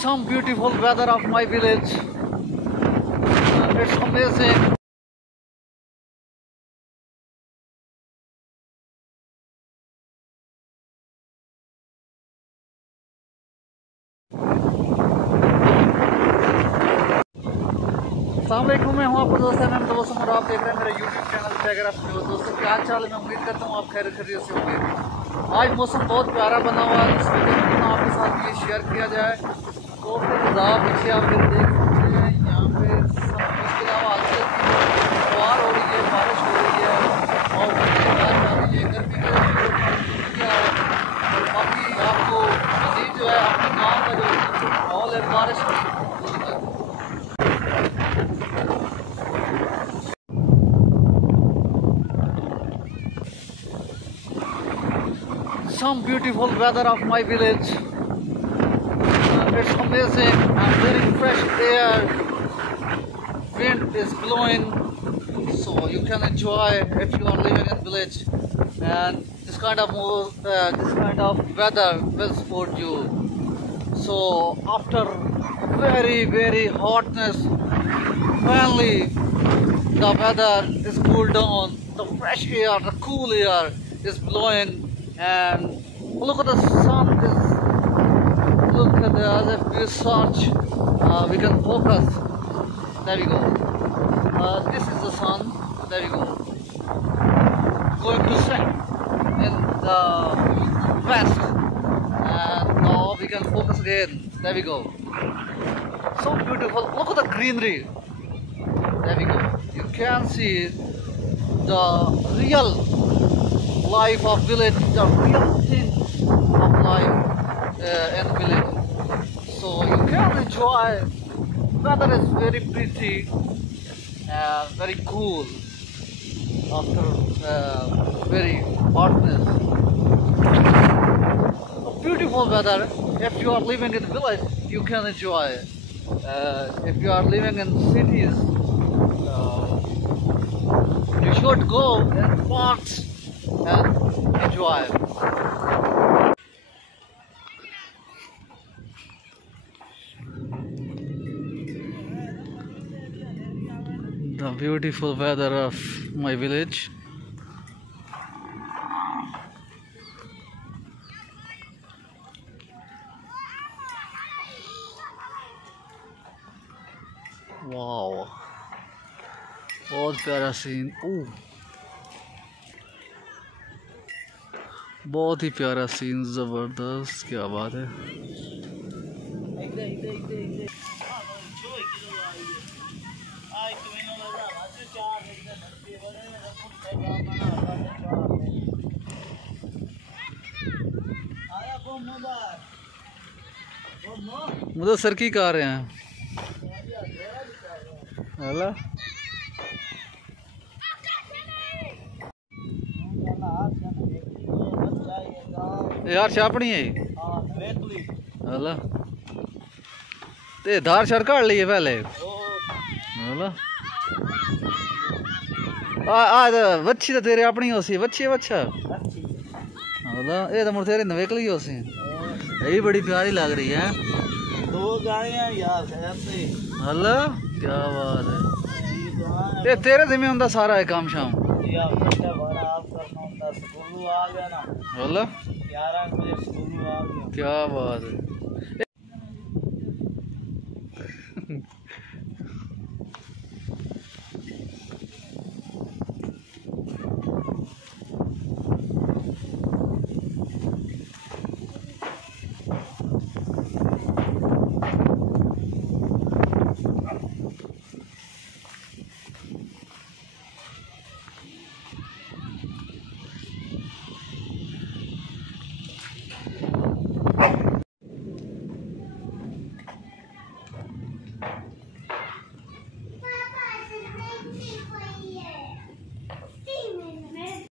Some beautiful weather of my village. It's amazing. अस्सलामुअलैकुम, मैं हूँ आपका दोस्त मैं दोस्त और आप देख रहे हैं मेरे YouTube channel tiger of news. दोस्तों क्या हाल चाल है, मैं उम्मीद करता हूँ आप खैर खैरियत से होंगे। आज मौसम बहुत प्यारा बना हुआ है, इस वीडियो में आपके साथ ये शेयर किया जाए। तो फिर पीछे आप देख सकते हैं, यहाँ पे इसके अलावा फुहार हो रही है, बारिश हो रही है और गर्मी और बाकी आपको मज़ीद जो है अपने गाँव का जो माहौल है बारिश Some beautiful weather of my village. It's amazing and very fresh air. Wind is blowing, so you can enjoy if you are living in village. And this kind of weather will support you. So after very hotness, finally the weather is cooled down. The fresh air, the cool air is blowing. And look at the sun. Look at the as if we search, we can focus. There we go. This is the sun. There we go. Going to set in the west, and now we can focus again. There we go. So beautiful. Look at the greenery. There we go. You can see the real life of village, the real thing of life in village. So you can enjoy. Weather is very pretty and very cool after very hotness. A beautiful weather. If you are living in village, you can enjoy. If you are living in cities, you should go in parks and enjoy. The beautiful weather of my village. Wow, बहुत प्यारा scene. बहुत ही प्यारा scene, ज़बरदस्त, क्या बात है। मुझे sir की कार रहे हैं हेला यार छापनी है हेला ते धार शर काट लिए पहले हेला वच्छी तो तेरे अपनी हो सी वच्छी वच्छा हेला ये तो मुझे तेरे नवेकली हो सी ये बड़ी प्यारी लग रही है। दो गाड़ियां यार हेला क्या बात है। ये तेरे जिम्मे होंदा सारा है काम शाम यार बेटा बड़ा आप करना होंदा स्कूल आ गया ना हेला 11 बजे स्कूल आ गया क्या बात है।